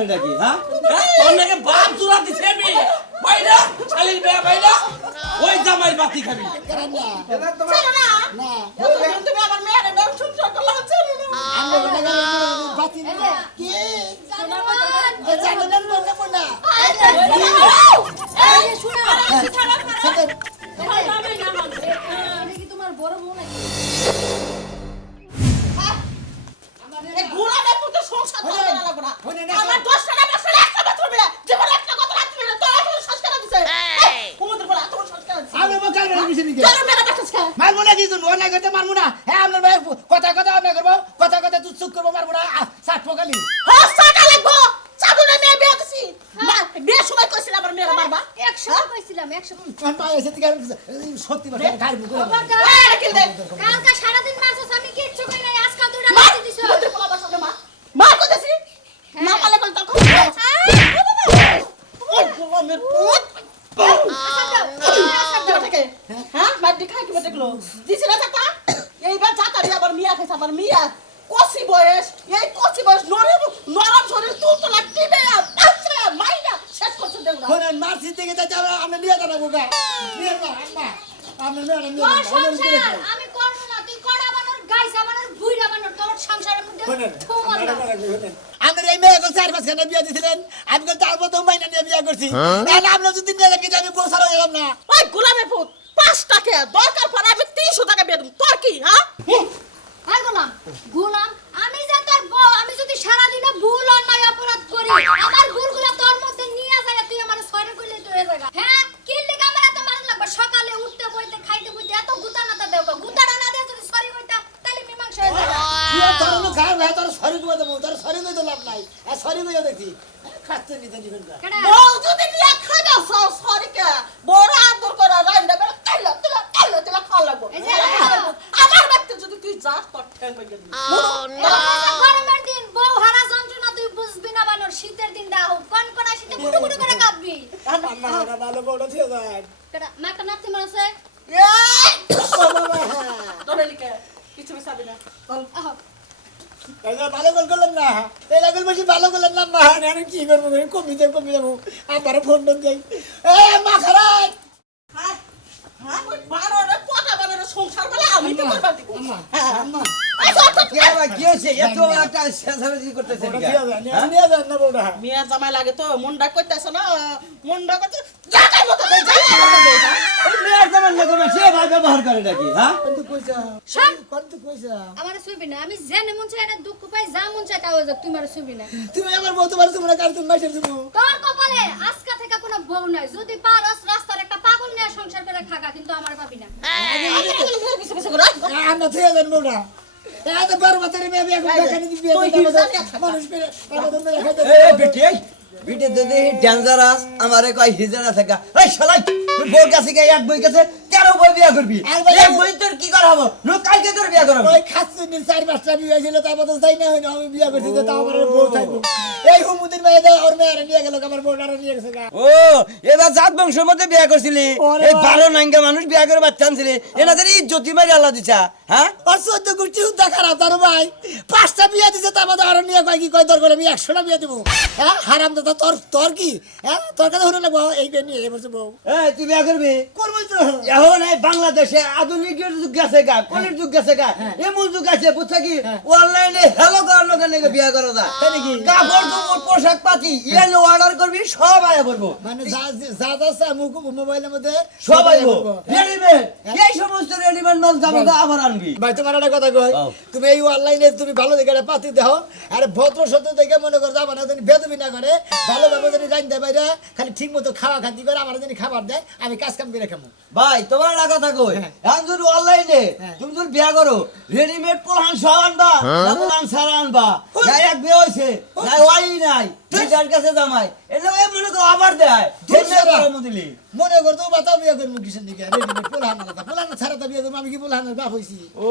করে নাকি হ্যাঁ তোর নাকি বাপ চুরা দিছে আমি বাইরা শালির বেয়া বাইরা ওই জামাই বাতি খাবি করেন না চলো না না তুমি আমার মেয়ের নাম শুনছো করলা চলো না আমরা মনে করি বাতি না কি জানেন না এই শুনো সাথে তোমার বড় বোন নাকি এই ঘোড়াটা পুরো সংসার করে লাগবে না হনে না আমার 10 টাকা 10 টাকা একটা বাথরুম মিলে জীবন একটা কথা রাখতে না তোরা তো সংস্কার দিছে কুমুদের বলা তোর সংস্কার দিছে আমি বকাল না কিছু নি তোর মেয়ের বাচ্চা ছে মারবো না কিছু নো না করতে মারবো না হ্যাঁ আপনার ভাই কথা কথা আমি করব কথা কথা তুই চুপ করবো মারবো না সাত পকালি হস্তাটা লাগবো চাদুরে মেয়ে বিয়ে দিছি মা বিয়ে সময় কইছিল আমার মেয়ের মারবা 100 কইছিলাম 100 আমার পায়ে এসে থেকে সত্যি কথা গাড়ি বুকে এই কিল দে কালকা সারা দিন মারছস আমি কিচ্ছু কই নাই আজকাল দুইটা মা লাঠি দিছো তুই বলা বাসা মা মা কইতেছি মা পালে কল তখন ওই গোলামের পুত হ্যাঁ মাটি খাই কি বেটে গেলো দিছিল চাটা এইবার চাটারি আবার মিয়া খাইছে আমার মিয়া কচি বয়স এই কচি বয়স নরম নরম শরীর তুল তো লাগতে বেয়া পাঁচটা মাইনা শেষ করছে দেখো কোন মারছি থেকে যাচ্ছে আমরা নিয়ে যাবো গোগা নিয়ে না আম্মা আমরা নিয়ে তোর না সংসার আমি করব না তুই কড়া বানর গাইসা বানর বুইড়া বানর তোর সংসারের মধ্যে আমাদের এই মেয়ে গল 4-5 খানা বিয়ে দিছিলেন আমি গল 4 মাইনা নিয়ে বিয়ে করছি আর আমরা যদি নিয়ে যাই আমি বসার হয়ে গেলাম না ওই গোলামের পুত 5 টাকা দরকার পড়ে আমি 300 টাকা দিয়ে দেব তোর কি হ্যাঁ হাই গোলাম গোলাম আমি যে তোর বউ আমি যদি সারা দিন ভুল অন্যায় অপরাধ করি আমার ভুলগুলো তোর মধ্যে নিয়ে যায় তুই আমার সরে কইলে তুই হয়ে যাগা হ্যাঁ কি লিগা আমার এত মারণ লাগবে সকালে উঠতে বইতে খাইতে বইতে এত গুতা নাতা দেও গুতাটা না দে যদি সরি হইতা তাহলে মীমাংস হয়ে যাবে তুই তোর না খাও ভাই তোর শরীর করে দেবো তোর শরীর কই তো লাভ নাই আর শরীর কই দেখি খাচ্ছে নিতে নিবেন না কেডা বউ যদি নিয়ে খাইবা সরি কে বড় আদর করে রান্না করে তেলা খাওয়া লাগবো এই যে আমার বাচ্চা যদি তুই যাস তোর ঠ্যাং ভেঙে দিবি গরমের দিন বউ হারা যন্ত্রণা তুই বুঝবি না বানর শীতের দিন দাও কোন কোন শীতে গুড়ু গুড়ু করে কাঁদবি আম্মা না ভালো বড় থিয়ে যায় কেডা মাকা নাতি মারছে এই ও বাবা তোরে লিখে কিছু মিশাবি না চল আহ এই যে ভালো গল করলেন না এই লাগল বেশি ভালো করলেন না মা আমি কি করবো কমি দেবো আমার ফোন দেন যাই এ মা খারাপ হ্যাঁ হ্যাঁ ওই বারোরে পোটা বানানো সংসার বলে আমি তো করবা দিব আম্মা হ্যাঁ আম্মা কি আবার কি হইছে এত একটা শেষাবেশি করতেছে বড় কি থিয়ে যায় নিয়ে যান না বড় মেয়ে জামাই লাগে তো মনটা কইতাছে না মনটা করতে জায়গায় মতো দেই যাই ওই মেয়ের জামাই লোক সে ভাই ব্যবহার করে নাকি হ্যাঁ কিন্তু কইছা শোন। কিন্তু কইছা আমার ছবি না আমি জেনে মন চাই না দুঃখ পাই যা মন চাই তা হয়ে যাক তুই আমার ছবি না তুমি আমার বলতে পারছো তোমরা কার তুমি মাইছে তুমি তোর কপালে আজকা থেকে কোনো বউ নাই যদি পারস রাস্তার একটা পাগল নিয়ে সংসার করে খাগা কিন্তু আমার পাবি না কিছু কিছু করে আমরা থিয়ে যান বড় এত বড় বাতারে মেয়ে বিয়ে করে দেখানি বিয়ে তুই করে কি জানিস? মানুষ পেরে আমাদের মেয়ে খাইতে এই বেটি বিটে দে ডেঞ্জারাস আমারে কই হিজরা থাকা এই শালাই তুই বউ কাছে গিয়ে এক বই কাছে 13 বই বিয়া করবি এক বই তোর কি করা হবে লোক কালকে তোর বিয়া করাবো ওই খাচ্ছি নি 4-5টা বিয়ে ছিল তারপর তো তাই না হইনা আমি বিয়ে করছি তো তাও আমার বউ থাকবো এই হুমুদিন মেয়ে দা ওর মেয়ে নিয়ে গেল আমার বউটারে নিয়ে গেছে গা ও এবার জাত বংশের মধ্যে বিয়া করছিলি ওরে এই বাবা। 12 নাঙ্গা মানুষ বিয়া করে বাচ্চা আনছিলি এনাদের ইজ্জতি মারি আল্লাহ দিছা হ্যাঁ আর 14 গুটি উদ্দা খারাপ তার ভাই 5টা বিয়ে দিছে তারপর তো আরো নিয়ে কয় কি কয় দরকার আমি 100টা বিয়ে দেবো হ্যাঁ হারাম দাদা তোর কি হ্যাঁ তোর কথা শুনে লাগবো এই বে নিয়ে এবার বউ এই তুই বিয়া করবি করবো তো এখন এই বাংলাদেশে আধুনিকের যুগ গেছে গা কলির যুগ গেছে গা এমন যুগ আছে বুঝছে কি অনলাইনে হ্যালো করার ওখানে বিয়া করা যায় তাই নাকি? কাপড় চোপড় পোশাক পাতি ইয়ানে অর্ডার করবি সব আয়া বলবো মানে যা যা আছে মোবাইলের মধ্যে সবাই বলবো। রেডিমেড এই সমস্ত রেডিমেড মাল যাবো আবার আনবি ভাই তোমার একটা কথা কই আও। তুমি এই অনলাইনে তুমি ভালো দেখে একটা পাতি দাও আর ভদ্র সত্য দেখে মনে করো আমার যদি বেদবি না করে ভালোভাবে যদি জানি দেয় বাইরে খালি ঠিক মতো খাওয়া খাতি করে আমার যদি খাবার দেয় আমি কাজ কাম করে খাবো ভাই তোমার একটা কথা কই এখন যদি অনলাইনে তুমি যদি বিয়া করো রেডিমেড পোলান সব আনবা না পোলান সারা আনবা না এক বিয়ে হইছে না ওয়াই নাই তুই যার কাছে জামাই এটা ওই মনে করো আবার দেয় ধুর ধরে মদিলি মনে করতো বাতাও বিয়ে করবো কিসের দিকে রেডিমেড পোলান ছাড়া তো বিয়ে করবো আমি কি পোলানের বাপ হয়েছি ও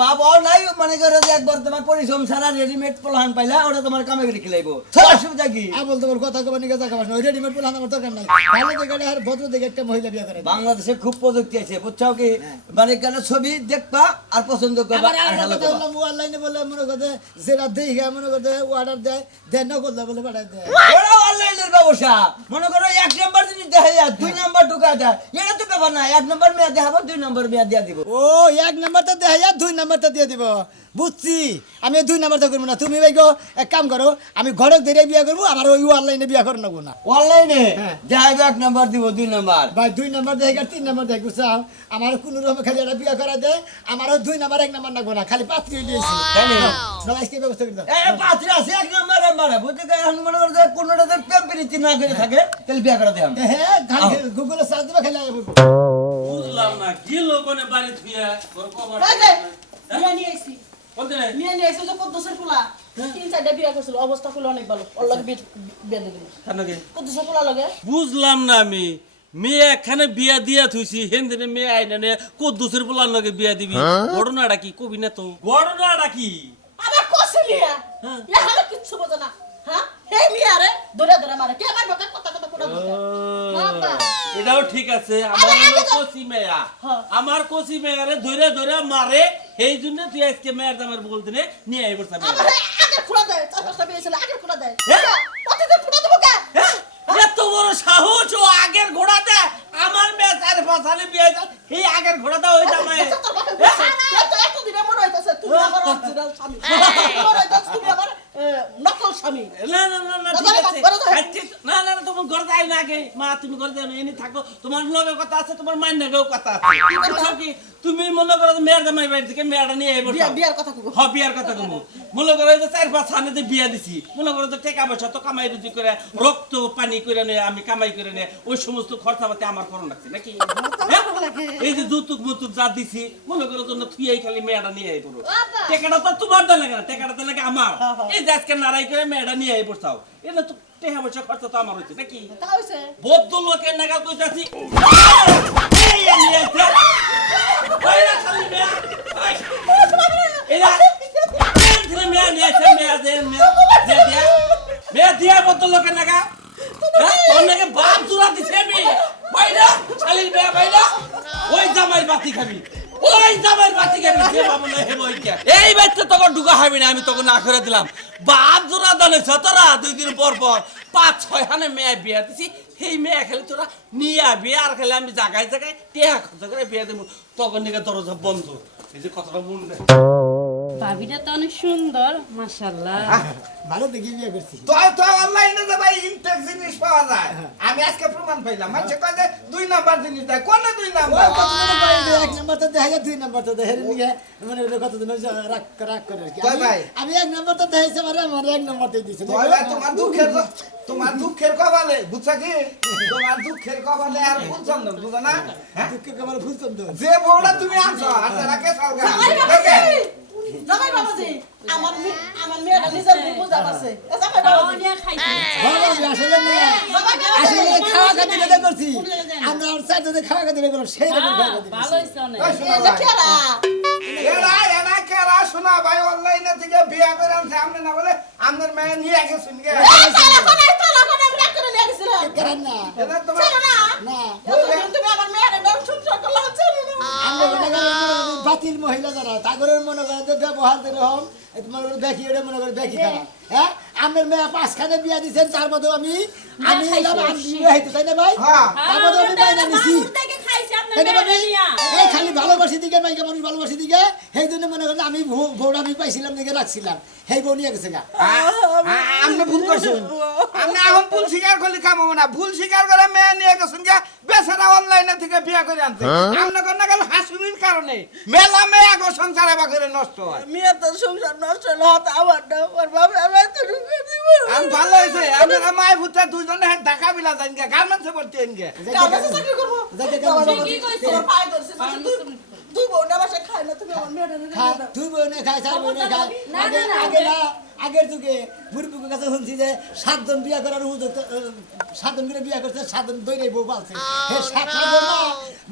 বাবা নাই মনে করে যে একবার তোমার পরিশ্রম সারা রেডিমেড পোলান পাইলা ওটা তোমার কামে করে খেলাইবো অসুবিধা কি বল তোমার কথা কবার নিকে দেখা পাস না ওই রেডিমেড পোলান আমার দরকার নাই ভালো দেখে আর ভদ্র দেখে একটা মহিলা বিয়ে করে বাংলাদেশে খুব প্রযুক্তি আছে বুঝছো কি মানে কেন ছবি দেখবা আর পছন্দ করবা আবার আর আর ভালো কথা করবা বললাম অনলাইনে বলে মনে করতে যেটা দেখে মনে করতে অর্ডার দেয় দেয় না করলে বলে বেটা বানাই দে ওরা অনলাইনের ব্যবসা মনে করো 1 নাম্বার জিনিস দেখাই 2 নাম্বার ঢুকা দেয় এটা তো ব্যাপার না 1 নাম্বার মেয়ে দেখাবো 2 নাম্বার মেয়ে দিয়ে দিব ও 1 নাম্বারটা দেখাইয়া 2 নাম্বারটা দিয়ে দিব বুঝছি আমি 2 নাম্বারটা করব না তুমি ভাই গো এক কাম করো আমি ঘরে ধরে বিয়া করব আমার ওই অনলাইনে বিয়া করে নেব না অনলাইনে হ্যাঁ। দেখাইবো 1 নাম্বার দিব 2 নাম্বার ভাই 2 নাম্বার দেখে 3 নাম্বার দেখে বুঝছাও আমার কোন রকম খালি একটা বিয়া করা দেয় আমারও 2 নাম্বার 1 নাম্বার না গোনা খালি পাত্রী দিয়েছি জানি। সবাই কি ব্যবস্থা করে দাও এই পাত্রী আছে 1 নাম্বার নাম্বার বুঝতে গেলে এখন মনে করো যে কোনটা যে প্রেম প্রীতি না করে থাকে তাহলে বিয়ে করে দেব হ্যাঁ খালি গুগলে সার্চ দিবা খালি আইবো বুঝলাম না কি লোকনে বাড়ি থুয়া ঘর কভার এই যে, বিয়া নিয়ে আইছি। কোনতে বিয়া নিয়ে আইছি, ওই যে কুদ্দুসের পোলা। 3-4টা বিয়া করছিল, অবস্থা ফুল অনেক ভালো। ওর লগে বিয়া দিয়ে দিল। কানকে কুদ্দুসের পোলা লগে। বুঝলাম না আমি মেয়ে একখানে বিয়া দিয়া থুইছি হেনদিনে মেয়ে আইনা নে কদ্দুসের পোলার লগে বিয়া দিবি ঘটনাটা কি কবি না তো ঘটনাটা কি আবার কষে লিয়া। এ হালে কিচ্ছু বোঝে না। হ্যাঁ? এই মিয়া রে, ধরে ধরে মারে। কে মারবে? কে কথা কথা কোনা বলবে? বাবা। এটাও ঠিক আছে আমার হলো কচি মেয়া হ্যাঁ। আমার কচি মেয়ারে ধরে ধরে মারে সেই জন্য তুই আজকে মেয়ের দামের বলতে নে নিয়ে আইবর সামনে আমার আগে খুলা দেয়। 4-5টা বিয়ে ছিল, আগে খুলা দেয়। প্রতিদিন খুলা দেবো কে? এত বড় সাহস ও আগের ঘোড়াতে আমার মেয়ে চারে পাঁচালে বিয়ে যায় এই আগের ঘোড়াটা ওই জামাই তোর বাপে বলছে, এত দিনে মনে হইতেছে তুমি আমার অরিজিনাল স্বামী। মনে হইতেছে তুমি আমার নকল স্বামী। না না না না ঠিক আছে আচ্ছা, না না না তুমি ঘরে যাই না আগে মা তুমি ঘরে যাও না এনে থাকো তোমার লগে কথা আছে তোমার মায়ের লগেও কথা আছে বুঝছো কি তুমি মনে করো যে মেয়ের জামাই বাড়ি থেকে মেয়েটা নিয়ে আইবো বিয়ার কথা কইবো। হ বিয়ার কথা কমু মনে করো যে 4-5 সালে যে বিয়া দিছি মনে করো যে টাকা পয়সা তো কামাই রুজি করে রক্ত পানি করে নে আমি কামাই করে নে ওই সমস্ত খরচাপাতি আমার করণ লাগছে নাকি হ্যাঁ? এই যে যৌতুক মুতুক যা দিছি মনে করো জন্য থুই খালি মেয়েটা নিয়ে আইবো বাবা। টাকাটা তো তোমার দা লাগে না টাকাটা তো লাগে আমার এই যে আজকে নারাই করে মেয়েটা নিয়ে আইবো চাও এটা তো টাকা পয়সা খরচা তো আমার হচ্ছে নাকি তা হইছে। বদ্ধ লোকের নাগাল কইতাছি এই নিয়ে আইছে ওই না খালি মেয়া এরা এরা মেয়া নিয়ে আইছে মেয়া মেয়া দিয়া বদ্ধ লোকের নাগাল তোর নাকি বাপ জুড়া দিছে আমি বাইরা শালির মেয়া বাইরা ওই জামাই বাতি খাবি ওই জামাই বাতি খাবি সে বাবু না হে বই কে এই বাচ্চা তখন ঢুকা খাবি না আমি তখন না করে দিলাম বাপ জোড়া দানে সতরা 2 দিন পর পর 5-6 হানে মেয়ে বিয়া দিছি সেই মেয়ে খেলে তোরা নিয়া বিয়ে আর খেলে আমি জায়গায় জায়গায় টেহা খরচা করে বিয়ে দেবো তখন নাকি দরজা বন্ধ এই যে কথাটা মন নেই ভাবিটা তো অনেক সুন্দর মাশাআল্লাহ ভালো দেখি বিয়া করছি তো অনলাইনে যে ভাই ইনটেক্স জিনিস পাওয়া যায় আমি আজকে প্রমাণ পাইলাম মানুষ কয় যে 2 নাম্বার জিনিস দেয় কোন 2 নাম্বার ওই কতদিন পরে যে 1 নাম্বারটা দেখাইয়া 2 নাম্বারটা দেখে নিয়ে মানে ওই কতদিন হইছে রাগ করে আর কি কয় ভাই? আমি 1 নাম্বারটা দেখাইছে আমার 1 নাম্বারটাই দিছে ভাই ভাই তোমার দুঃখের কপালে বুঝছা কি তোমার দুঃখের কপালে আর ফুল চন্দন বুঝো না হ্যাঁ? দুঃখে কেবল ফুলচন্দ যে বউটা তুমি আনছো আর তাকে সালগা জামাই বাবাজি, জামাই বাবাজি, আমার মেয়েটা নিজের ভুল বুঝা পারছে। এ জামাই বাবাজি, অনেক খাইছে বাবা আমি আসলে না জামাই আসলে বাবাজি, খাওয়া খাতিরে করছি আমরা আর চারজনে খাওয়া খাতিরে করলাম সেই রকম খাওয়া খাতিরে ভালো হইছে অনেক এই শোনা এটা ভাই কেরা? এরা কেরা শোনা ভাই অনলাইনে থেকে বিয়া করে আনছে আপনি না বলে আপনার মেয়ে নিয়ে গেছেন গে এই তালা কোনে আমি রাগ করে নিয়ে গেছিলাম। করেন না এটা তোমার ছেড়ে না। না এতদিন তুমি আমার মেয়ের নাম শুনছো, করলাম ছেড়ে না। আমরা মনে করেন বাতিল মহিলা যারা তাগরের মনে করেন যে ব্যবহার যেরকম তোমার দেখি এটা মনে করেন দেখি খারাপ হ্যাঁ আমার মেয়ে 5খানে বিয়া দিচ্ছেন তার মধ্যে আমি এলাম আমি বিবাহিত তাই না ভাই হ্যাঁ তার মধ্যে আমি বাইনা নিছি থেকে খাইছে আপনার তাই না ভাবি? মেয়ে এই খালি ভালোবাসি দিকে মাইকে মানুষ ভালোবাসি দিকে সেই জন্য মনে করেন আমি বউটা আমি পাইছিলাম দিকে রাখছিলাম সেই বউ নিয়ে গেছে গা আপনি ভুল করছেন আপনি এখন ভুল স্বীকার করলে কাম হবে না ভুল স্বীকার করে মেয়ে নিয়ে গেছেন গে বেচারা অনলাইনে থেকে বিয়া করে আনতে আপনি কোন গেল হাসুনির কারণে মেলা মেয়ে গো সংসারে বা করে নষ্ট হয় মেয়ে তো সংসার নষ্ট হলো, হাত আমার না, ওর বাবা আমার তো ঢুকে দিব। আমি ভালো হয়েছে আপনারা মায়ের ভুতটা দুইজনে ঢাকা বিলা যান গে গার্মেন্টসে ভর্তি হন গে কার কাছে চাকরি করবো? যাকে জামাই কাছে বাবাজি, কি কইছে? তোমার পায়ে ধরছে, বলছে, দুই বোন আমার সাথে খায় না, তুমি আমার মেয়েটা নিয়ে খা যাও। তুই বউনে খায় চার বউনে খায় না, আগে না, আগে না আগের যুগে বুড়িপুকুর কাছে শুনছি যে 7 জন বিয়া করার উপযুক্ত 7 জন করে বিয়া করছে 7 জন দইরাই বউ পালছে হে 7 জন না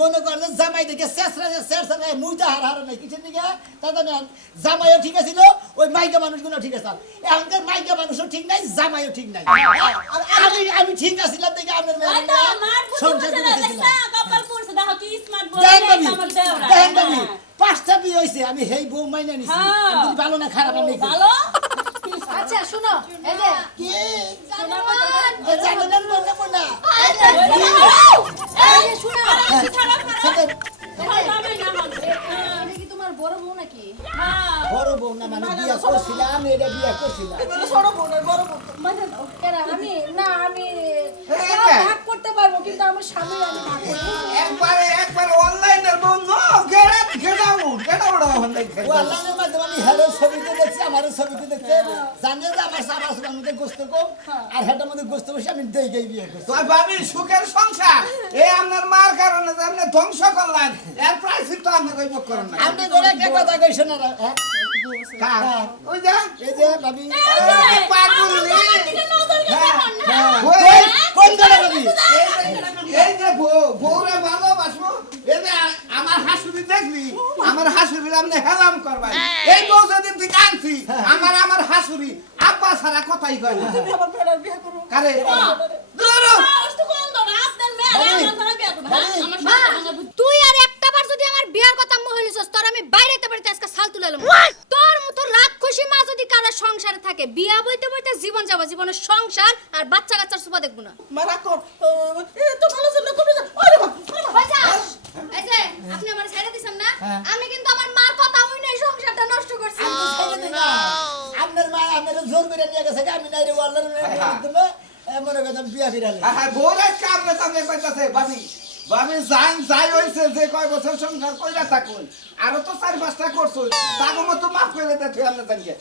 মনে করেন জামাই দেখে শেষরা মুইটা হার নাই কিছু দিকে তাতে না জামাইও ঠিক আছিল ওই মাইকা মানুষগুলো ঠিক আছে এখনকার মাইকা মানুষও ঠিক নাই জামাইও ঠিক নাই আমি ঠিক আছিলাম দেখে আপনার মেয়ে আরে আমার সংসার বুঝতে করেছিলাম না কপাল পড়ছে দেখো কি স্মার্ট বল দেখেন ভাবি আমার দেওরা দেখেন ভাবি 5টা বিয়ে হইছে আমি হেই বউ মাইনা নিছি হ্যাঁ। আমি ভালো না খারাপ আমি ভালো আর আচ্ছা শুনো এই যে কি জানোয়ার জানেন বললে না এই যে শুনো সাথে এটা কি তোমার বড় বউ নাকি বড় বউ না মানে বিয়ে করছিলাম এটা বিয়ে করছিলাম এগুলো ছোট বোনের বড় বোন মানে কেন আমি না আমি এই সব যে। ভাগ করতে পারবো কিন্তু আমার স্বামী আমি ভাগ করতে একবারে অনলাইনের বন্ধ গেট আউট দেখে ও আল্লাহর মাধ্যমে আমি হেরো ছবিতে দেখছি আমারও ছবিতে দেখছি জানে যে আমার সারা মধ্যে গোস্ত কম আর হেটার মধ্যে গোস্ত বেশি আমি দেখেই বিয়ে করছি তুই ভাবি সুখের সংসার এই আপনার মার কারণে যে আপনি ধ্বংস করলেন এর প্রায়শ্চিত্ত তো আপনি কই বক করেন না আপনি করে একটা কথা কইছ না হ্যাঁ কার? ওই যে এই যে ভাবি পাগল রে। কোন কোন কথা ভাবি এই যে বউরে ভালোবাসবো এই যে আমার হাসুরি দেখবি আমার হাসুরি আপনি হেলাম করবেন এই বউ যেদিন থেকে আনছি আমার হাসুরি আব্বা ছাড়া কথাই কয় না তুমি আমার বেড়ার বিয়ে করো কারে দূর হ। মা তুই আর একটা বার যদি আমার বিয়ার কথা মহলিছস তোর আমি বাইরেতে বাড়িতে আজকে সাল তুলে এলাম তোর মতো রাক্ষসী মা যদি কারো সংসারে থাকে বিয়া বইতে বইতে জীবন যাব জীবনের সংসার আর বাচ্চা কাচ্চার সুপা দেখব না মারা কর তো ভালো ছিল কবে যা ওরে বাবা বাজা এই যে আপনি আমার ছেড়ে দিছেন না আমি কিন্তু আমার মার কথা হইনা এই সংসারটা নষ্ট করছি আমি তো ছেড়ে দিই না আপনার মা আপনার জোর করে নিয়ে গেছে আমি নাই রে আল্লাহর মাধ্যমে মনে করতাম বিয়া ফিরালে হ্যাঁ বউরে কামনে সামনে কইতাছে ভাবি ভাবি যাই হইছে যে কয় বছর সংসার কইরা থাকুন আরো তো 4-5টা করছো তাগো মতো মাফ করে দে তুই আমরা জানিয়ে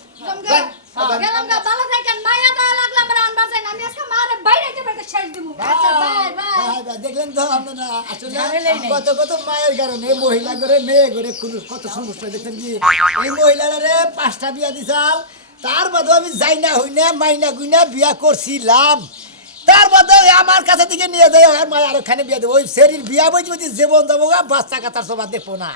গেলাম গা ভালো থাকেন মায়া দয়া লাগলে আমার আনবার যাই না আমি আজকে মারে বাইরেতে বাড়িতে শেষ দিব আচ্ছা বাই বাই দেখলেন তো আপনারা আসলে কত কত মায়ের কারণে মহিলা করে মেয়ে করে কত সমস্যা দেখছেন কি এই মহিলারা 5টা বিয়া দিছাল তার বাদে আমি যাই না হই না মাইনা গুইনা বিয়া করছিলাম তার বাদে আমার কাছে থেকে নিয়ে যাই আর মায়ের আরেকখানে বিয়া দেবো ওই শরীর বিয়া বই যদি জীবন দেবো বাচ্চা কাতার সবার দেখবো না